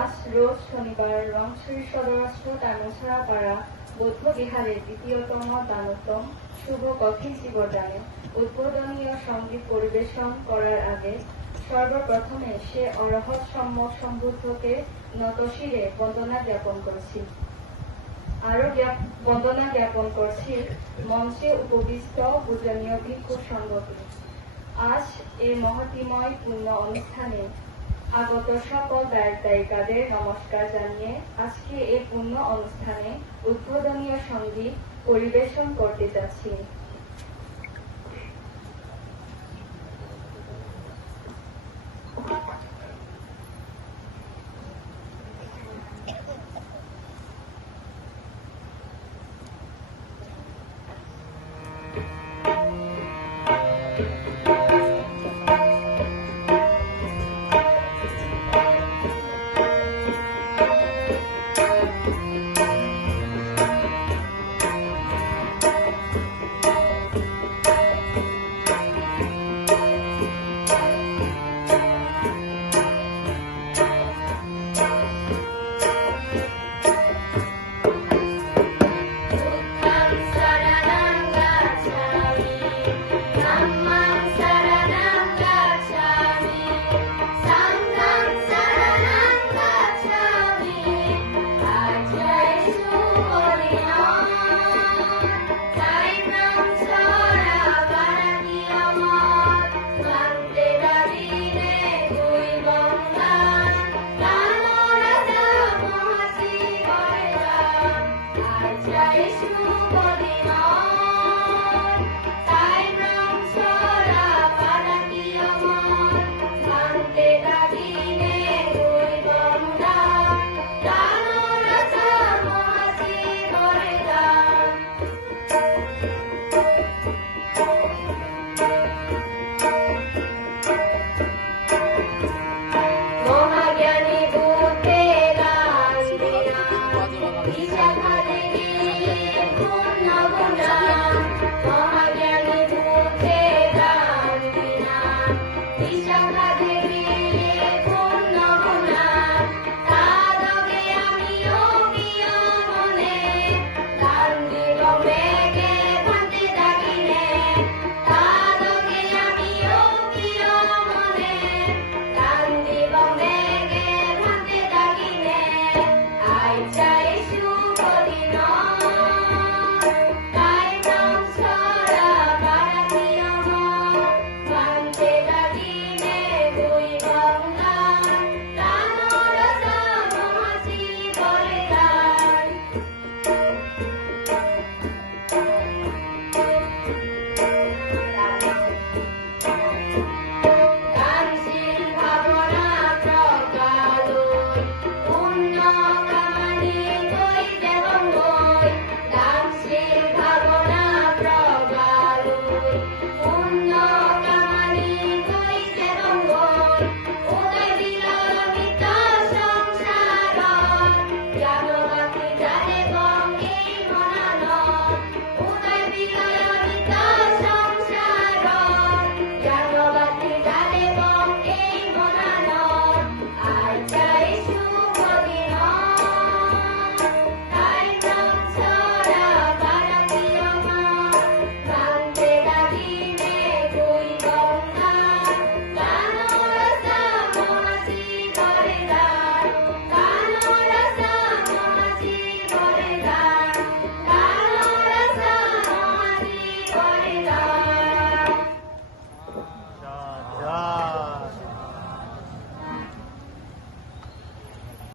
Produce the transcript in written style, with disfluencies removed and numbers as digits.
আজ রোজ শনিবার রংছড়ি সদরস্থ টাইমছড়াপাড়া বৌদ্ধবিহারের দ্বিতীয়তম দানোত্তম শুভ কঠিন জীবদানে উদ্বোধনীয় সঙ্গীত পরিবেশন করার আগে সর্বপ্রথমে সে অরহৎ সম্যক সম্বুদ্ধকে নতশিরে বন্দনা জ্ঞাপন করছি। আরো বন্দনা জ্ঞাপন করছি মঞ্চে উপবিষ্ট পূজনীয় ভিক্ষু সংঘকে। আজ এই মহতিময় পূর্ণ অনুষ্ঠানে আগত সকল দায়িকাদের নমস্কার জানিয়ে আজকে এই পূর্ণ অনুষ্ঠানে উদ্বোধনীয় সঙ্গীত পরিবেশন করতে যাচ্ছি।